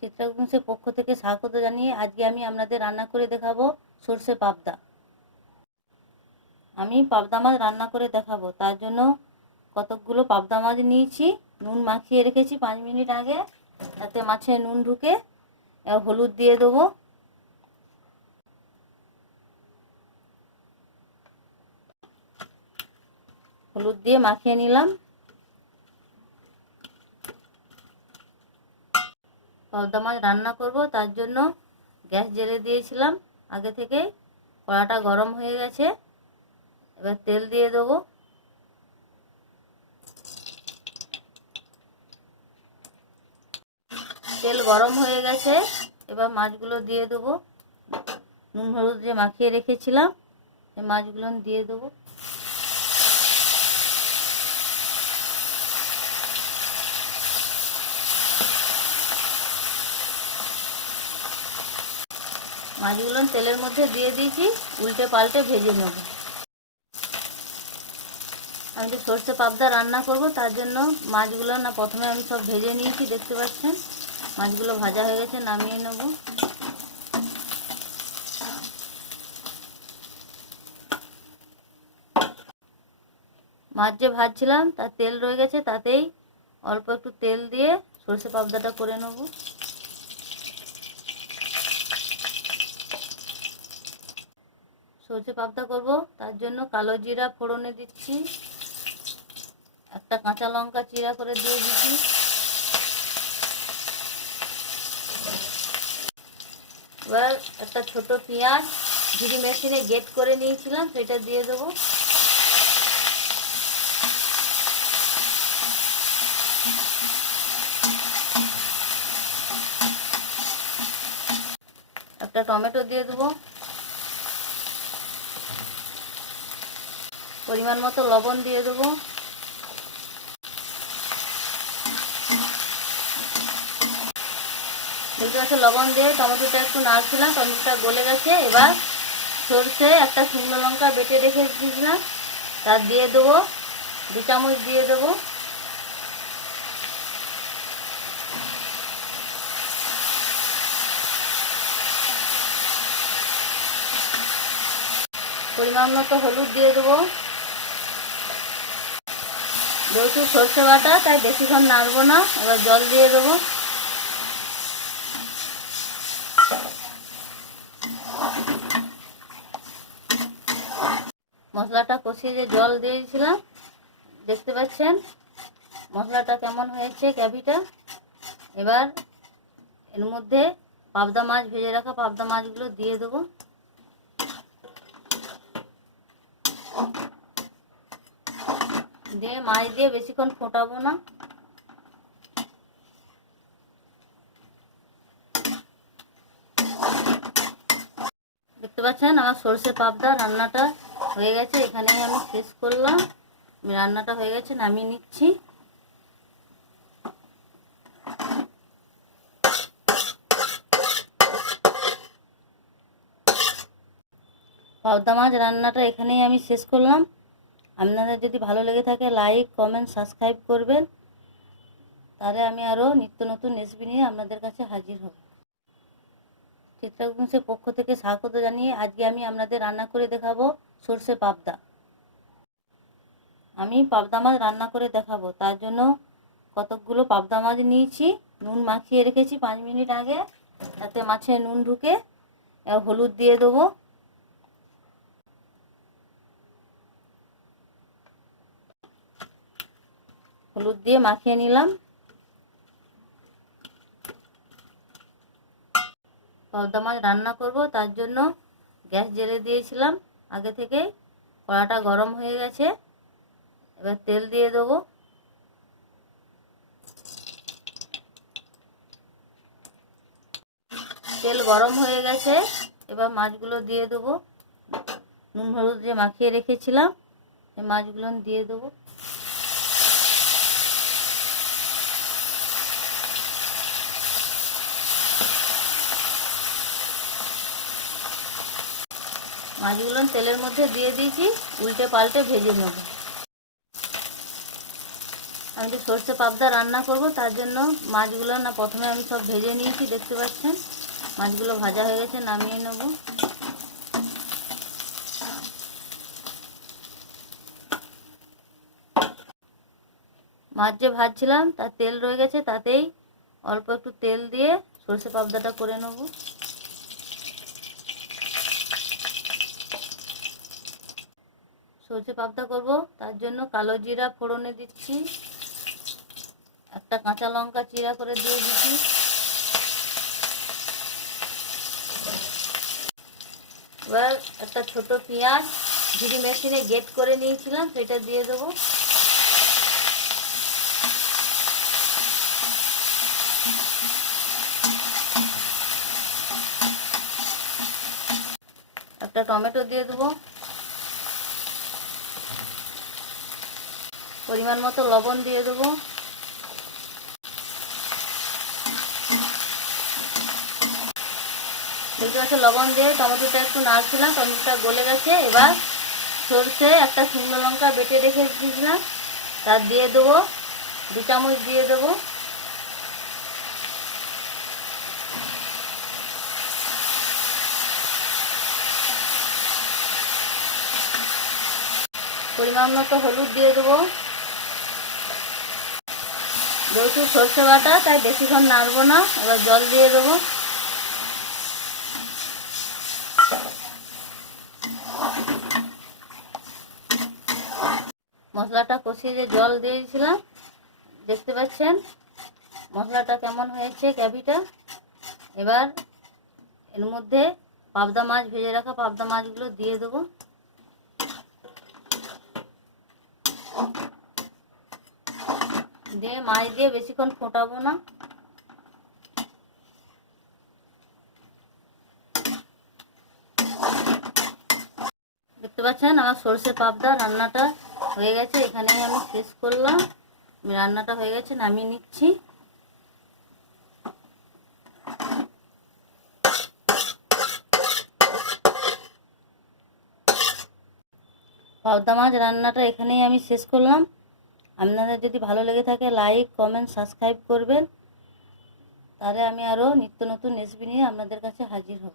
চিত্রগুঞ্জের পক্ষ থেকে স্বাগত জানিয়ে আজকে আমি আপনাদের রান্না করে দেখাবো সরষে পাবদা। আমি পাবদা মাছ রান্না করে দেখাবো, তার জন্য কতকগুলো পাবদা মাছ নিয়েছি, নুন মাখিয়ে রেখেছি 5 মিনিট আগে, তাতে মাছে নুন ঢুকে। হলুদ দিয়ে দেবো, হলুদ দিয়ে মাখিয়ে নিলাম। পাবদা মাছ রান্না করব, তার জন্য গ্যাস জ্বেলে দিয়েছিলাম আগে থেকে। কড়াটা গরম হয়ে গেছে, এবার তেল দিয়ে দেবো। তেল গরম হয়ে গেছে, এবার মাছগুলো দিয়ে দেবো। নুন হলুদ যে মাখিয়ে রেখেছিলাম এই মাছগুলো দিয়ে দেবো। মাছগুলো তেলের মধ্যে দিয়ে দিয়েছি, উল্টে পাল্টে ভেজে নেব। আমি যে সরষে পাবদা রান্না করব, তার জন্য মাছগুলো প্রথমে আমি সব ভেজে নিয়েছি, দেখতে পাচ্ছেন। মাছগুলো ভাজা হয়ে গেছে, নামিয়ে নেব। মাছ যে ভাজছিলাম তার তেল রয়ে গেছে, তাতেই অল্প একটু তেল দিয়ে সরষে পাবদাটা করে নেব। সরষে পাবদা করব, তার জন্য কালো জিরা ফোড়নে দিচ্ছি, একটা কাঁচা লঙ্কা চিরা করে দিয়ে দিচ্ছি, এবার একটা ছোট পেঁয়াজ ঝুড়ি মেশিনে গ্রেট করে নিয়েছিলাম, সেটা দিয়ে দেবো। একটা টমেটো দিয়ে দেবো, পরিমাণ মতো লবণ দিয়ে দেবো। দেখতে পাচ্ছি লবণ দিয়ে টমেটোটা একটু নাড়ছিলাম, টমেটোটা গলে গেছে। এবার সরষে একটা শুকনো লঙ্কা বেটে রেখে দিয়েছিলাম, তার দিয়ে দেবো, 2 চামচ দিয়ে দেবো। পরিমাণ মতো হলুদ দিয়ে দেবো। যেহেতু সরষে বাটা, তাই বেশিক্ষণ নাড়বো না, এবার জল দিয়ে দেবো। মশলাটা কষিয়ে যে জল দিয়েছিলাম, দেখতে পাচ্ছেন মশলাটা কেমন হয়েছে, গ্রেভিটা। এবার এর মধ্যে পাবদা মাছ, ভেজে রাখা পাবদা মাছগুলো দিয়ে দেবো। দিয়ে মাছ দিয়ে বেশিক্ষণ ফোটাবো না। দেখতে পাচ্ছেন আমার সরষে পাবদা রান্নাটা হয়ে গেছে, এখানেই আমি শেষ করলাম। রান্নাটা হয়ে গেছে, নামিয়ে নিচ্ছি। পাবদা মাছ রান্নাটা এখানেই আমি শেষ করলাম। আপনাদের যদি ভালো লেগে থাকে লাইক, কমেন্ট, সাবস্ক্রাইব করবেন, তাহলে আমি আরও নিত্য নতুন রেসিপি নিয়ে আপনাদের কাছে হাজির হব। চিত্রগুঞ্জের পক্ষ থেকে স্বাগত জানিয়ে আজকে আমি আপনাদের রান্না করে দেখাবো সরষে পাবদা। আমি পাবদা মাছ রান্না করে দেখাবো, তার জন্য কতকগুলো পাবদা মাছ নিয়েছি, নুন মাখিয়ে রেখেছি 5 মিনিট আগে, তাতে মাছে নুন ঢুকে। হলুদ দিয়ে দেবো, হলুদ দিয়ে মাখিয়ে নিলাম। পাবদা মাছ রান্না করব, তার জন্য গ্যাস জ্বেলে দিয়েছিলাম আগে থেকে। কড়াটা গরম হয়ে গেছে, এবার তেল দিয়ে দেবো। তেল গরম হয়ে গেছে, এবার মাছগুলো দিয়ে দেবো। নুন হলুদ যে মাখিয়ে রেখেছিলাম এই মাছগুলো দিয়ে দেবো। মাছগুলো তেলের মধ্যে দিয়ে দিয়েছি, উল্টে পাল্টে ভেজে নেব। আমি তো সর্ষে পাবদা রান্না করব, তার জন্য মাছগুলো না প্রথমে আমি সব ভেজে নিয়েছি, দেখতে পাচ্ছেন মাছগুলো ভাজা হয়ে গেছে, নামিয়ে নেব। মাছ যে ভাজছিলাম তার তেল রয়ে গেছে, তাতেই অল্প একটু তেল দিয়ে সর্ষে পাবদাটা করে নেব। সর্ষে পাবদা করব, তার জন্য কালো জিরা ফোড়নে দিচ্ছি, একটা কাঁচা লঙ্কা চিরা করে দিয়ে দিচ্ছি, এবার একটা ছোট পেঁয়াজ ঝুড়ি মেশিনে গ্রেট করে নিয়েছিলাম সেটা দিয়ে দেবো। একটা টমেটো দিয়ে দেবো, পরিমাণ মতো লবণ দিয়ে দেবো, দেখতে পাচ্ছি লবণ দিয়ে টমেটোটা একটু নাড়ছিলাম, টমেটোটা গলে গেছে। এবার সরষে একটা শুকনো লঙ্কা বেটে রেখে দিয়েছিলাম তার দিয়ে দেবো, 2 চামচ দিয়ে দেবো। পরিমাণ মতো হলুদ দিয়ে দেবো। যেহেতু সর্ষে বাটা তাই বেশিক্ষণ নাড়বো না, এবার জল দিয়ে দেবো। মশলাটা কষিয়ে যে জল দিয়েছিলাম, দেখতে পাচ্ছেন মশলাটা কেমন হয়েছে গ্রেভিটা। এবার এর মধ্যে পাবদা মাছ, ভেজে রাখা পাবদা মাছগুলো দিয়ে দেবো। দিয়ে মাছ দিয়ে বেশিক্ষণ ফোটাবো না। দেখতে পাচ্ছেন আমার সর্ষে পাবদা রান্নাটা হয়ে গেছে, এখানেই আমি শেষ করলাম। রান্নাটা হয়ে গেছে, নামিয়ে নিচ্ছি। পাবদা মাছ রান্নাটা এখানেই আমি শেষ করলাম। আপনাদের যদি ভালো লেগে থাকে লাইক, কমেন্ট, সাবস্ক্রাইব করবেন, তাহলে আমি আরও নিত্য নতুন রেসিপি নিয়ে আপনাদের কাছে হাজির হব।